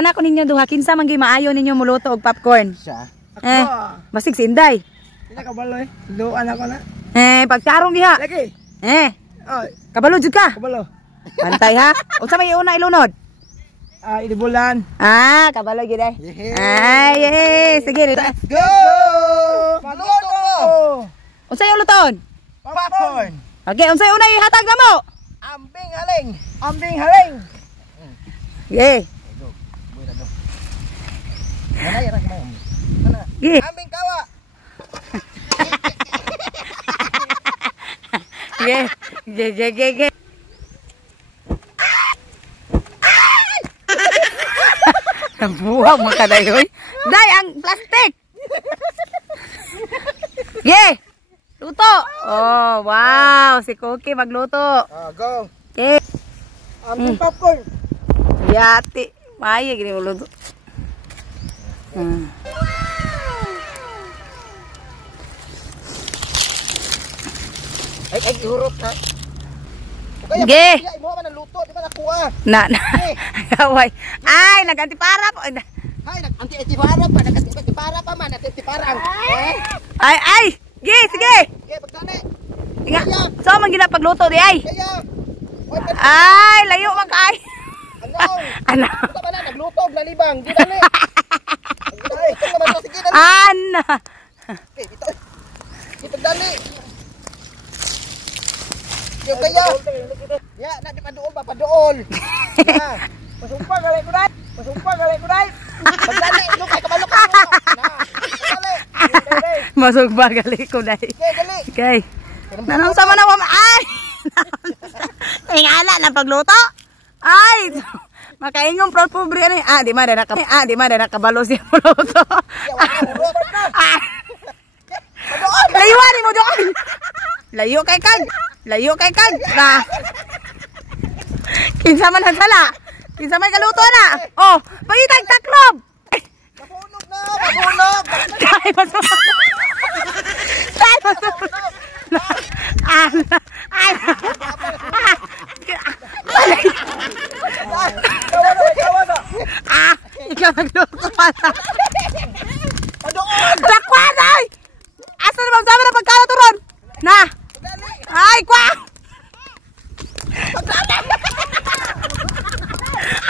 Anak ko ninyo duha, kinsa man gyud maayo ninyo muluto og popcorn? Siya. Basig si Inday. Sila kabalo eh. Duan ako na. Pagtarong diha. Lagi. Oh, Kabalo jud ka. kabalo. Pantay ha. Unsa may una ilunod? Idibulan. Kabalo gyud ay. Ay, sige. Let's go! Maluto! Unsa yung luton? Popcorn. Okay, unsa yung una ihatag namo? Ambing haling. Ambing haling. Sige. Sige. Ambing kawa. Sige. Buwag makadayoy. Day, ang plastic. Luto. Oh, wow. Si Cookie magluto. Go. Okay. Ambing popcorn. Yati. Maya gini luto. Ay, ihurot ha. Sige. Mo man ang luto, di ba nakuha? Na. Kaway. Ay, nag-antipara po. Hay, nag-anti-antipara pa, nag-antipara pa man, nag-antiparang. Ay. Sige. Okay, pagdali. Nga. So, man ginapagluto di ay. Kaya. Ay, layo man kay. Ano? Ito ba na, nagluto, lalibang. Di dali. Ito naman, sige, dali. Ana. Okay, dito. Di pagdali. Yung kaya. Ya, na di padool ba? Padool. Pasumpa galay ko dai. Pagdali, lukay kabalo ka. Dali. Masog ba gali ko dai. Okay, dali. Okay. Nanong sama na mama. Ay. Ingala na pagluto. Ay. Makaingong proud pobre ani. Di man na nakabalo siya luto. Layuan mo doon. Layo kay kag. Na. Kinsa man ang sala? Kinsa may kaluto na? Oh, pangitag taklob. Mapunog na, mapunog. Kay masuk. Ikaw nagluto pala. Padool. Lakwanay! Asa naman sama na pagkalaturon? Na! Ay, kwa!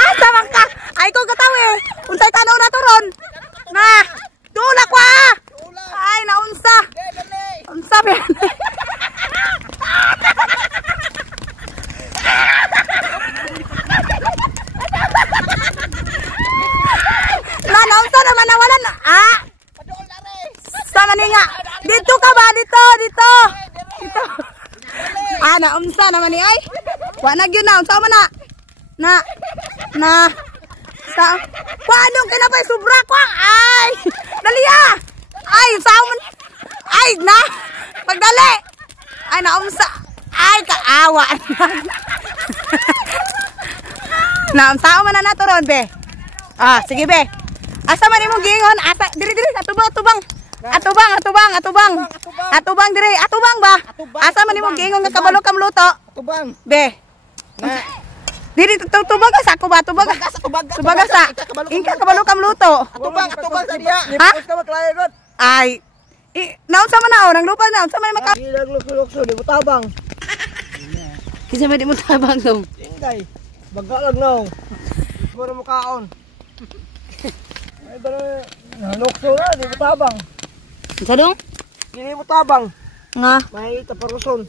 Asa man ka? Ay, kung katawi. Unsay tanaw na turon. Na! Dula kwa! Ay, naunsa. Unsa ba yan? Naunsa naman nawalan. Padool na rin. Sama ni nga. Dito ka ba? Dito. Naunsa naman ni ay. Wa na gyud na. Unsa man na. Na. Sa. Paano kinapay sobra kwa? Ay. Dali ah. Ay, saman. Ay, na. Pagdali. Ay, naunsa. Ay, kaawa. Naunsa man na naturon be. Sige be. Asa man imong gingon? Asa diri atubang. Atubang diri. Atubang ba? Asa man imong gingon nga kabalo kam luto? Atubang. Be. Na. Diri tubag sa ko ba? Tubag sa. Ingka kabalo kam luto. Atubang sa diya. Ha? Ka maklayagot. Ay. Naunsa man na nang lupa na. Unsa man maka? Ilag lukso di butabang. Kinsa man di mo tabang dong? Ingay. Bagalag no. Puro mo kaon. Ay ba lukso na di butabang. Unsa dong? Dili butabang. Nga. May taparuson.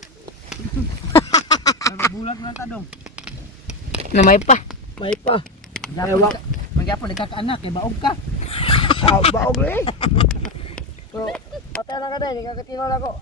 Bulag na ta dong. Na may pa. May pa. Magyapon nagkakaanak kay baog ka. Baog le. So, patay na ka dai, nagkatino na ko.